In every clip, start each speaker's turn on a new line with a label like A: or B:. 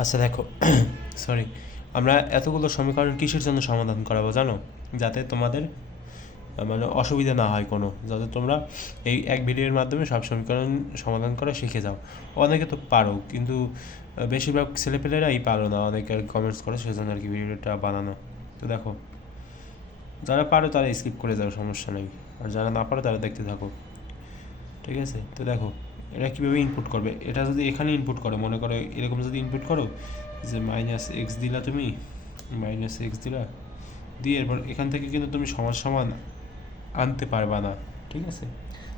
A: আচ্ছা দেখো সরি আমরা এতগুলো সমীকরণ কিসের জন্য সমাধান করাবো জানো? যাতে তোমাদের মানে অসুবিধা না হয় কোনো, যাতে তোমরা এই এক ভিডিওর মাধ্যমে সব সমীকরণ সমাধান করা শিখে যাও। অনেকে তো পারো, কিন্তু বেশিরভাগ ছেলেপেলেরাই পারো না অনেকে আর কমেন্টস করে, সেজন্য আর কি ভিডিওটা বানানো। তো দেখো, যারা পারো তারা স্কিপ করে যাও, সমস্যা নেই। আর যারা না পারো তারা দেখতে থাকো। ঠিক আছে? তো দেখো এটা কীভাবে ইনপুট করবে? এটা যদি এখানে ইনপুট করো, মনে করো এরকম যদি ইনপুট করো, যে মাইনাস এক্স দিলা তুমি মাইনাস এক্স দিলা, দিয়ে এরপর এখান থেকে কিন্তু তুমি সমান সমান আনতে পারবা না, ঠিক আছে?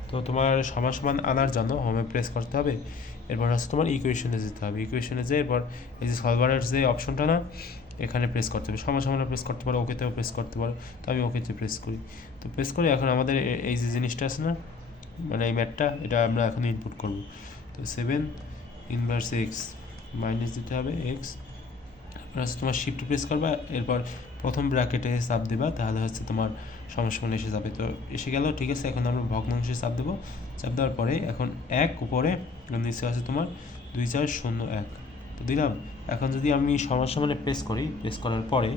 A: তো তোমার সমান সমান আনার জন্য হোমে প্রেস করতে হবে, এরপর হচ্ছে তোমার ইকুয়েশনে যেতে হবে। ইকুয়েশনে যেয়ে এরপর এই যে সলভারের যে অপশনটা না, এখানে প্রেস করতে হবে। সমান সমানে প্রেস করতে পারো, ওকেতেও প্রেস করতে পারো, তো আমি ওকেতে প্রেস করি। তো প্রেস করে এখন আমাদের এই যে জিনিসটা আছে না মানে এই ম্যাটটা এটা আমরা এখন ইনপুট করব। তো সেভেন ইনভার্স এক্স মাইনাস দিতে হবে এক্স তারপর হচ্ছে তোমার শিফট প্রেস করবা, এরপর প্রথম ব্র্যাকেটে চাপ দেবা, তাহলে হচ্ছে তোমার সমস্যা এসে যাবে। তো এসে গেল, ঠিক আছে, এখন আমরা ভগ্নাংশে চাপ দেবো। চাপ দেওয়ার পরে এখন এক উপরে নিচে আছে তোমার দুই, চার, শূন্য, এক। তো দিলাম। এখন যদি আমি সমান সমানে প্রেস করি প্রেস করার পরে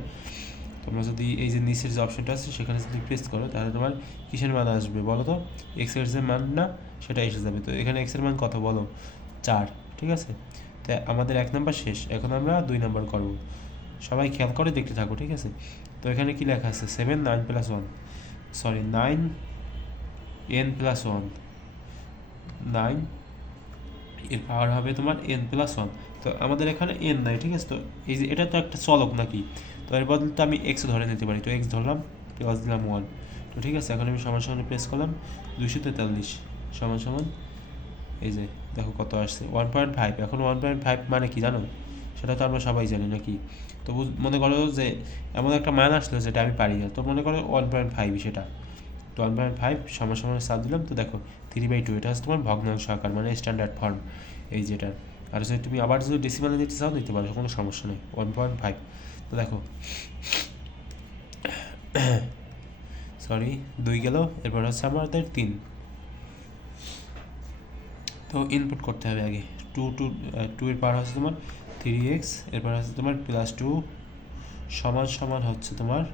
A: তোমরা যদি এই যে নিচের যে অপশনটা আছে, সেখানে যদি প্রেস করো, তাহলে তোমার কিসের মান আসবে বলো তো? এক্সের যে মান না, সেটা এসে যাবে। তো এখানে এক্সের মান কত বলো? চার, ঠিক আছে? তো আমাদের এক নাম্বার শেষ। এখন আমরা দুই নাম্বার করব। সবাই খেয়াল করে দেখতে থাকো, ঠিক আছে? তো এখানে কি লেখা আছে? Seven nine plus one sorry nine N plus one nine এর পাওয়ার হবে তোমার এন প্লাস ওয়ান তো আমাদের এখানে এন নাই, ঠিক আছে? তো এই যে এটা তো একটা চলক নাকি? তো এর বদলে তো আমি এক্স ধরে নিতে পারি, তো এক্স ধরলাম প্লাস দিলাম ওয়ান তো ঠিক আছে, এখন আমি সমান সমান প্রেস করলাম দুশো তেতাল্লিশ, সমান সমান, এই যে দেখো কত আসছে ওয়ান পয়েন্ট ফাইভ এখন ওয়ান পয়েন্ট ফাইভ মানে কি জানো? সেটা তো আমরা সবাই জানি নাকি? তো মনে করো যে এমন একটা মান আসলো যেটা আমি পারি না, তো মনে করো ওয়ান পয়েন্ট ফাইভই সেটা। তো ওয়ান পয়েন্ট ফাইভ সমান সমান সাত দিলাম, তো দেখো থ্রি বাই টু এটা হচ্ছে তোমার ভগ্নাংশ আকার মানে স্ট্যান্ডার্ড ফর্ম এই যেটা। আর যদি তুমি আবার যদি ডেসিমালে দিতে চাও দিতে পারো, কোনো সমস্যা নেই ওয়ান পয়েন্ট ফাইভ দেখো। সরি দুই গেল, এরপর হচ্ছে আমাদের তিন। তো ইনপুট করতে হবে আগে। টু টু টু এর পাওয়ার হচ্ছে তোমার থ্রি এক্স এরপর হচ্ছে তোমার প্লাস টু সমান সমান হচ্ছে তোমার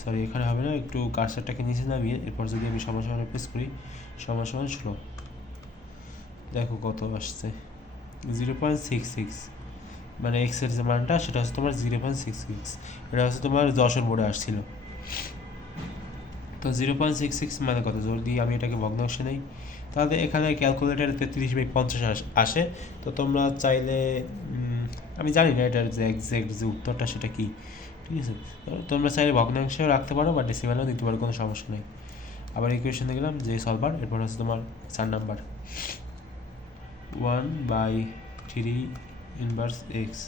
A: সরি এখানে হবে না, একটু কার্সারটাকে নিচে নামিয়ে, এরপর যদি আমি সমান সমান প্রেস করি, সমান সমান ষোলো। দেখো কত আসছে। জিরো পয়েন্ট সিক্স সিক্স মানে এক্সের যে মানটা, সেটা হচ্ছে তোমার জিরো পয়েন্ট সিক্স সিক্স এটা হচ্ছে তোমার দশের বোর্ডে আসছিল। তো জিরো পয়েন্ট সিক্স সিক্স মানে কত? যদি আমি এটাকে ভগ্নাংশে নেই, তাহলে এখানে ক্যালকুলেটারে তেত্রিশ বাই পঞ্চাশ আসে তো তোমরা চাইলে আমি জানি না এটার যে এক্সাক্ট যে উত্তরটা সেটা কী, ঠিক আছে? তোমরা চাইলে ভগ্নাংশেও রাখতে পারো, বা ডেসিমালেও দিতে পারো, কোনো সমস্যা নেই। আবার ইকুয়েশনে গেলাম যে সলভার এরপর হচ্ছে তোমার চার number one by three inverse X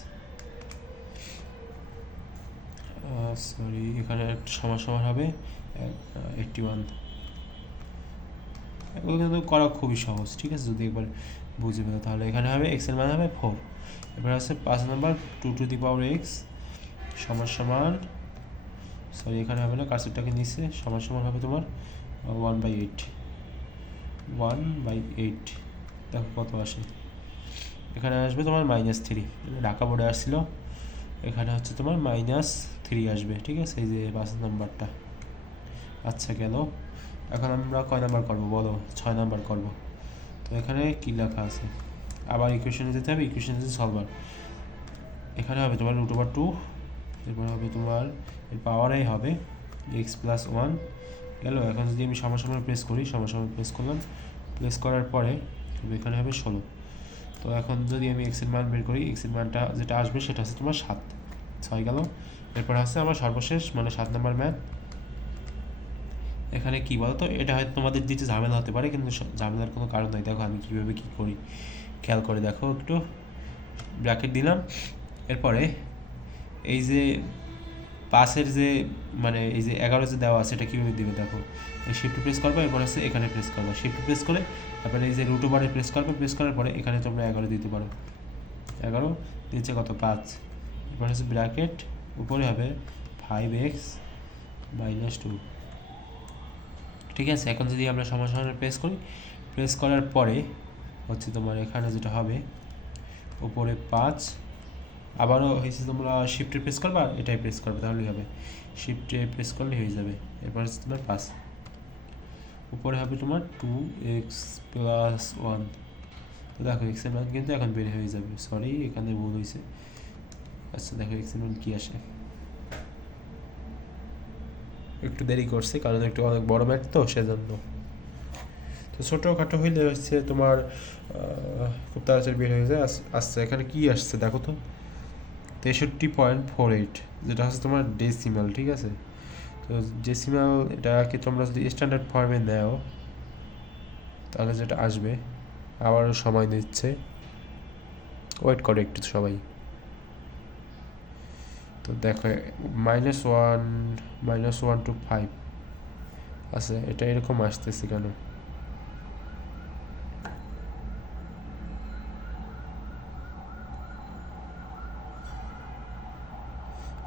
A: sorry এখানে একটা সমান সমান হবে এইটটি ওয়ান এগুলো কিন্তু করা খুবই সহজ, ঠিক আছে? যদি একবার বুঝে ফেলো, তাহলে এখানে হবে এক্সের মান হবে ফোর এবার আছে পাঁচ number two to the power X সমান সমান সরি এখানে হবে না কার্সেটটাকে নিচে, সমান সমান হবে তোমার one by eight one by eight দেখো কত আসে। এখানে আসবে তোমার মাইনাস থ্রি ঢাকা বোর্ডে আসছিল। এখানে হচ্ছে তোমার মাইনাস থ্রি আসবে, ঠিক আছে? এই যে পাঁচ নাম্বারটা আচ্ছা গেল। এখন আমরা কয় নাম্বার করব? বলো, ছয় নাম্বার করব। তো এখানে কী লেখা আছে? আবার ইকুয়েশনে যেতে হবে ইকুয়েশনে যেতে সলভার এখানে হবে তোমার রুট ওভার টু এরপর হবে তোমার পাওয়ারাই হবে এক্স প্লাস ওয়ান গেল, এখন যদি আমি সমান প্রেস করি সমান প্রেস করলাম। প্রেস করার পরে এখানে হবে ষোলো। তো এখন যদি আমি এক্সের মান বের করি এক্সের মানটা যেটা আসবে সেটা হচ্ছে তোমার সাত। ছয় গেল। এরপর হচ্ছে আমার সর্বশেষ মানে সাত নম্বর ম্যাথ। এখানে কি বলতো? এটা হয়তো তোমাদের দিতে ঝামেলা হতে পারে, কিন্তু ঝামেলার কোনো কারণ নাই। দেখো আমি কীভাবে কী করি। খেয়াল করে দেখো একটু। ব্র্যাকেট দিলাম। এরপরে এই যে পাশের যে মানে এই যে এগারো যে দেওয়া আছে, এটা কীভাবে দিবে দেখো? এই শিফট প্রেস করবে, এরপর হচ্ছে এখানে প্রেস করব। শিফট প্রেস করে, তারপরে এই যে রুটো বারে প্রেস করবে প্রেস করার পরে এখানে তোমরা এগারো দিতে পারো। এগারো নিচে কত? পাঁচ। এরপর হচ্ছে ব্র্যাকেট উপরে হবে ফাইভ এক্স মাইনাস টু ঠিক আছে? এখন যদি আমরা সমান প্রেস করি প্রেস করার পরে হচ্ছে তোমার এখানে যেটা হবে, উপরে পাঁচ আবারও হয়েছে তোমরা শিফটে প্রেস করবা, এটাই প্রেস করবে, তাহলেই হবে। শিফটে প্রেস করলে হয়ে যাবে। এরপর হচ্ছে তোমার পাঁচ উপরে হবে তোমার টু এক্স প্লাস ওয়ান তো দেখো এক্সের কিন্তু এখন বের হয়ে যাবে। সরি এখানে ভুল হয়েছে। আচ্ছা দেখো এক্সের মান কী আসে। একটু দেরি করছে, কারণ একটু অনেক বড় ম্যাট তো, সেজন্য। তো ছোটোখাটো হইলে হচ্ছে তোমার খুব তাড়াতাড়ি বের হয়ে যায়। আসছে, এখানে কি আসছে দেখো তো। তেষট্টি পয়েন্ট ফোর এইট যেটা হচ্ছে তোমার ডেসিমাল ঠিক আছে? তো ডেসিমাল এটাকে তোমরা যদি স্ট্যান্ডার্ড ফর্মে নেও, তাহলে যেটা আসবে, আবারও সময় নিচ্ছে। ওয়েট করো একটু সবাই। তো দেখো minus one minus one two five আছে, এটা এরকম আসতেছে কেন?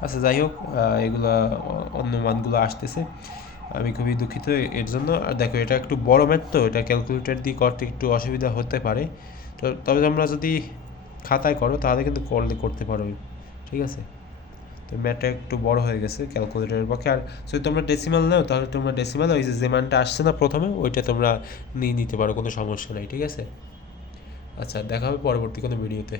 A: আচ্ছা যাই হোক এগুলা অন্য মানগুলো আসতেছে। আমি খুবই দুঃখিত এর জন্য। আর দেখো, এটা একটু বড় ম্যাথ তো, এটা ক্যালকুলেটর দিয়ে করতে একটু অসুবিধা হতে পারে। তো, তবে তোমরা যদি খাতায় করো, তাহলে কিন্তু করলে, করতে পারো ঠিক আছে? তো ম্যাথটা একটু বড় হয়ে গেছে ক্যালকুলেটরের পক্ষে। আর যদি তোমরা ডেসিমাল নাও, তাহলে তোমরা ডেসিমাল ওই যে মানটা আসছে না প্রথমে, ওইটা তোমরা নিয়ে নিতে পারো, কোনো সমস্যা নাই। ঠিক আছে? আচ্ছা দেখা হবে পরবর্তী কোনো ভিডিওতে